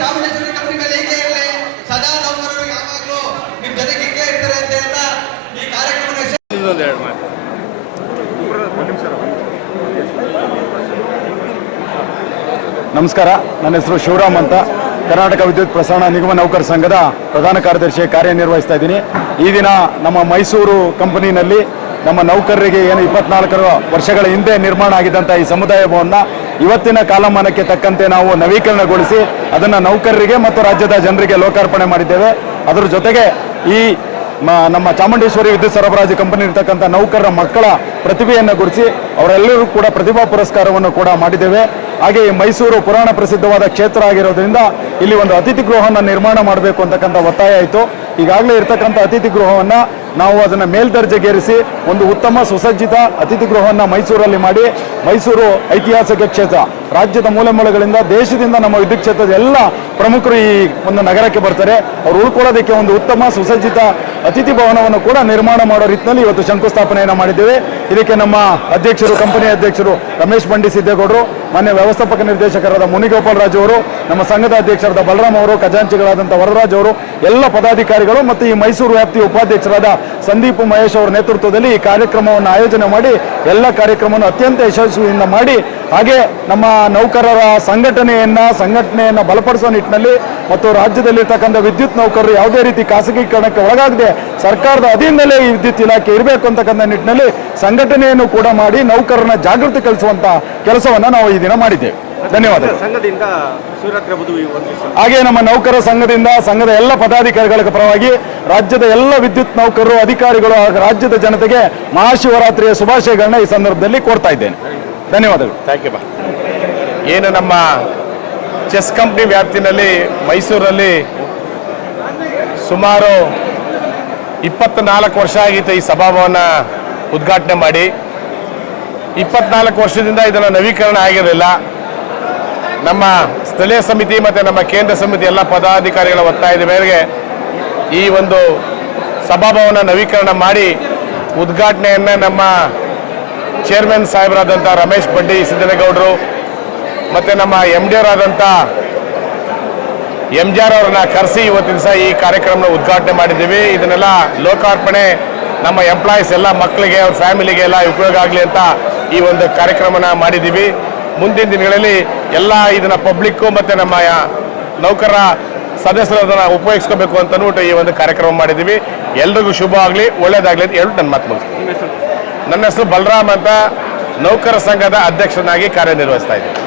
Chamundeshwari company ಮೇಲೆ ಹೀಗೆ ಇರಲಿ, ಸದಾ ನೌಕರರು ಯಾವಾಗಲೂ ನಿಮ್ಮ ಜೊತೆಗೆ ಹೀಗೆ ಇರ್ತಾರೆ ಅಂತ ಹೇಳ್ತಾ ಈ ಕಾರ್ಯಕ್ರಮ ನಮಸ್ಕಾರ. ನನ್ನ ಹೆಸರು ಶಿವರಾಮ್ ಅಂತ, ಕರ್ನಾಟಕ ವಿದ್ಯುತ್ ಪ್ರಸರಣ ನಿಗಮ ನೌಕರ ಸಂಘದ ಪ್ರಧಾನ ಕಾರ್ಯದರ್ಶಿ ಕಾರ್ಯನಿರ್ವಹಿಸ್ತಾ ಇದ್ದೀನಿ. ಈ ದಿನ ನಮ್ಮ ಮೈಸೂರು ಕಂಪನಿನಲ್ಲಿ ನಮ್ಮ ನೌಕರರಿಗೆ ಏನು 24 ವರ್ಷಗಳ ಹಿಂದೆ ನಿರ್ಮಾಣ ಆಗಿದ್ದಂಥ ಈ ಸಮುದಾಯ ಭವನ ಇವತ್ತಿನ ಕಾಲಮಾನಕ್ಕೆ ತಕ್ಕಂತೆ ನಾವು ನವೀಕರಣಗೊಳಿಸಿ ಅದನ್ನು ನೌಕರರಿಗೆ ಮತ್ತು ರಾಜ್ಯದ ಜನರಿಗೆ ಲೋಕಾರ್ಪಣೆ ಮಾಡಿದ್ದೇವೆ. ಅದರ ಜೊತೆಗೆ ಈ ನಮ್ಮ ಚಾಮುಂಡೇಶ್ವರಿ ವಿದ್ಯುತ್ ಸರಬರಾಜು ಕಂಪನಿ ಇರ್ತಕ್ಕಂಥ ನೌಕರರ ಮಕ್ಕಳ ಪ್ರತಿಭೆಯನ್ನು ಗುರುತಿಸಿ ಅವರೆಲ್ಲರೂ ಕೂಡ ಪ್ರತಿಭಾ ಪುರಸ್ಕಾರವನ್ನು ಕೂಡ ಮಾಡಿದ್ದೇವೆ. ಹಾಗೆ ಮೈಸೂರು ಪುರಾಣ ಪ್ರಸಿದ್ಧವಾದ ಕ್ಷೇತ್ರ ಆಗಿರೋದ್ರಿಂದ ಇಲ್ಲಿ ಒಂದು ಅತಿಥಿ ಗೃಹವನ್ನು ನಿರ್ಮಾಣ ಮಾಡಬೇಕು ಅಂತಕ್ಕಂಥ ಒತ್ತಾಯ ಆಯಿತು. ಈಗಾಗಲೇ ಇರ್ತಕ್ಕಂಥ ಅತಿಥಿ ಗೃಹವನ್ನು ನಾವು ಅದನ್ನು ಮೇಲ್ದರ್ಜೆಗೇರಿಸಿ ಒಂದು ಉತ್ತಮ ಸುಸಜ್ಜಿತ ಅತಿಥಿ ಗೃಹವನ್ನು ಮೈಸೂರಲ್ಲಿ ಮಾಡಿ, ಮೈಸೂರು ಐತಿಹಾಸಿಕ ಕ್ಷೇತ್ರ, ರಾಜ್ಯದ ಮೂಲೆ ಮೂಲೆಗಳಿಂದ ದೇಶದಿಂದ ನಮ್ಮ ವಿದ್ಯುತ್ ಕ್ಷೇತ್ರದ ಎಲ್ಲ ಪ್ರಮುಖರು ಈ ಒಂದು ನಗರಕ್ಕೆ ಬರ್ತಾರೆ. ಅವರು ಉಳ್ಕೊಳ್ಳೋದಕ್ಕೆ ಒಂದು ಉತ್ತಮ ಸುಸಜ್ಜಿತ ಅತಿಥಿ ಭವನವನ್ನು ಕೂಡ ನಿರ್ಮಾಣ ಮಾಡೋ ರೀತಿಯಲ್ಲಿ ಇವತ್ತು ಶಂಕುಸ್ಥಾಪನೆಯನ್ನು ಮಾಡಿದ್ದೇವೆ. ಇದಕ್ಕೆ ನಮ್ಮ ಅಧ್ಯಕ್ಷರು, ಕಂಪನಿ ಅಧ್ಯಕ್ಷರು ರಮೇಶ್ ಬಂಡಿ ಸಿದ್ದೇಗೌಡರು, ಮಾನ್ಯ ವ್ಯವಸ್ಥಾಪಕ ನಿರ್ದೇಶಕರಾದ ಮುನಿಗೋಪಾಲ್ ರಾಜು ಅವರು, ನಮ್ಮ ಸಂಘದ ಅಧ್ಯಕ್ಷರಾದ ಬಲರಾಮ್ ಅವರು, ಖಜಾಂಚಿಗಳಾದಂಥ ವರರಾಜ್ ಅವರು, ಎಲ್ಲ ಪದಾಧಿಕಾರಿಗಳು ಮತ್ತು ಈ ಮೈಸೂರು ವ್ಯಾಪ್ತಿಯ ಉಪಾಧ್ಯಕ್ಷರಾದ ಸಂದೀಪ್ ಮಹೇಶ್ ಅವರ ನೇತೃತ್ವದಲ್ಲಿ ಈ ಕಾರ್ಯಕ್ರಮವನ್ನು ಆಯೋಜನೆ ಮಾಡಿ ಎಲ್ಲ ಕಾರ್ಯಕ್ರಮವನ್ನು ಅತ್ಯಂತ ಯಶಸ್ವಿಯಿಂದ ಮಾಡಿ, ಹಾಗೆ ನಮ್ಮ ನೌಕರರ ಸಂಘಟನೆಯನ್ನು ಬಲಪಡಿಸುವ ನಿಟ್ಟಿನಲ್ಲಿ ಮತ್ತು ರಾಜ್ಯದಲ್ಲಿರ್ತಕ್ಕಂಥ ವಿದ್ಯುತ್ ನೌಕರರು ಯಾವುದೇ ರೀತಿ ಖಾಸಗೀಕರಣಕ್ಕೆ ಒಳಗಾಗದೆ ಸರ್ಕಾರದ ಅಧೀನದಲ್ಲೇ ಈ ವಿದ್ಯುತ್ ಇಲಾಖೆ ಇರಬೇಕು ಅಂತಕ್ಕಂಥ ನಿಟ್ಟಿನಲ್ಲಿ ಸಂಘಟನೆಯನ್ನು ಕೂಡ ಮಾಡಿ ನೌಕರರನ್ನ ಜಾಗೃತಿ ಕಲಿಸುವಂತ ಕೆಲಸವನ್ನು ನಾವು ಈ ದಿನ ಮಾಡಿದ್ದೇವೆ. ಧನ್ಯವಾದಗಳು. ಹಾಗೆ ನಮ್ಮ ನೌಕರ ಸಂಘದ ಎಲ್ಲ ಪದಾಧಿಕಾರಿಗಳ ಪರವಾಗಿ ರಾಜ್ಯದ ಎಲ್ಲ ವಿದ್ಯುತ್ ನೌಕರರು, ಅಧಿಕಾರಿಗಳು ಹಾಗೂ ರಾಜ್ಯದ ಜನತೆಗೆ ಮಹಾಶಿವರಾತ್ರಿಯ ಶುಭಾಶಯಗಳನ್ನ ಈ ಸಂದರ್ಭದಲ್ಲಿ ಕೋರ್ತಾ ಇದ್ದೇನೆ. ಧನ್ಯವಾದಗಳು. Thank you. ಏನು ನಮ್ಮ ಚೆಸ್ ಕಂಪ್ನಿ ವ್ಯಾಪ್ತಿನಲ್ಲಿ ಮೈಸೂರಲ್ಲಿ ಸುಮಾರು 24 ವರ್ಷ ಆಗಿತ್ತು ಈ ಸಭಾಭವನ ಉದ್ಘಾಟನೆ ಮಾಡಿ. 24 ವರ್ಷದಿಂದ ಇದನ್ನು ನವೀಕರಣ ಆಗಿರಲಿಲ್ಲ. ನಮ್ಮ ಸ್ಥಳೀಯ ಸಮಿತಿ ಮತ್ತು ನಮ್ಮ ಕೇಂದ್ರ ಸಮಿತಿ ಎಲ್ಲ ಪದಾಧಿಕಾರಿಗಳ ಒತ್ತಾಯದ ಮೇರೆಗೆ ಈ ಒಂದು ಸಭಾಭವನ ನವೀಕರಣ ಮಾಡಿ ಉದ್ಘಾಟನೆಯನ್ನು ನಮ್ಮ ಚೇರ್ಮನ್ ಸಾಹೇಬರಾದಂಥ ರಮೇಶ್ ಬಂಡಿ ಸಿದ್ದೇಗೌಡರು ಮತ್ತು ನಮ್ಮ MD ಅವರಾದಂಥ MJR ಅವ್ರನ್ನ ಕರೆಸಿ ಇವತ್ತಿನ ದಿವಸ ಈ ಕಾರ್ಯಕ್ರಮನ ಉದ್ಘಾಟನೆ ಮಾಡಿದ್ದೀವಿ. ಇದನ್ನೆಲ್ಲ ಲೋಕಾರ್ಪಣೆ ನಮ್ಮ ಎಂಪ್ಲಾಯೀಸ್ ಎಲ್ಲ ಮಕ್ಕಳಿಗೆ, ಅವ್ರ ಫ್ಯಾಮಿಲಿಗೆ ಎಲ್ಲ ಉಪಯೋಗ ಆಗಲಿ ಅಂತ ಈ ಒಂದು ಕಾರ್ಯಕ್ರಮನ ಮಾಡಿದ್ದೀವಿ. ಮುಂದಿನ ದಿನಗಳಲ್ಲಿ ಎಲ್ಲ ಇದನ್ನು ಪಬ್ಲಿಕ್ಕು ಮತ್ತು ನಮ್ಮ ನೌಕರರ ಸದಸ್ಯರು ಅದನ್ನು ಉಪಯೋಗಿಸ್ಕೋಬೇಕು ಅಂತ ಈ ಒಂದು ಕಾರ್ಯಕ್ರಮ ಮಾಡಿದ್ದೀವಿ. ಎಲ್ರಿಗೂ ಶುಭ ಆಗಲಿ, ಒಳ್ಳೇದಾಗಲಿ ಅಂತ ಹೇಳ್ಬಿಟ್ಟು ನನ್ನ ಮಾತು ಮುಗಿಸ್ತೀನಿ. ನನ್ನ ಹೆಸರು ಬಲರಾಮ್ ಅಂತ, ನೌಕರ ಸಂಘದ ಅಧ್ಯಕ್ಷನಾಗಿ ಕಾರ್ಯನಿರ್ವಹಿಸ್ತಾ ಇದ್ದೀನಿ.